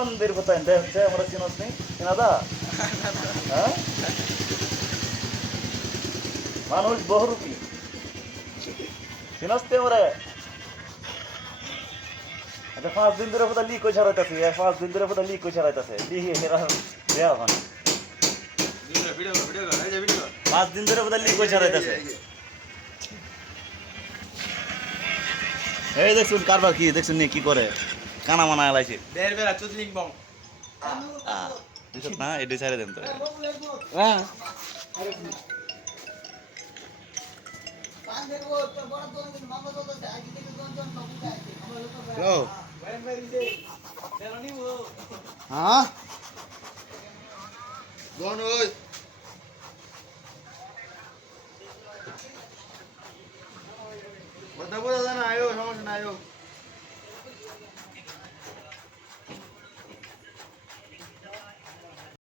কোনদের কথা এনতে হচ্ছে আমরা চিনস নি চিনাদা হ্যাঁ মানুষ বহুরূপী চিনস তে ওরে আচ্ছা 5 দিন ধরে কথা লিক কই ছাড়াইতাছে 5 দিন ধরে কথা লিক কই ছাড়াইতাছে লিক এরা দেয়া হন ভিডিও কর এই যে ভিডিও 5 দিন ধরে কথা লিক কই ছাড়াইতাছে এই দেখুন কারবার কি দেখুন নি কি করে কানা মানা লাইছে দের বেলা চুদলিং বং দিছত না এডি ছাড়ে দেন তো হ্যাঁ হ্যালো হ্যাঁ কোন ওই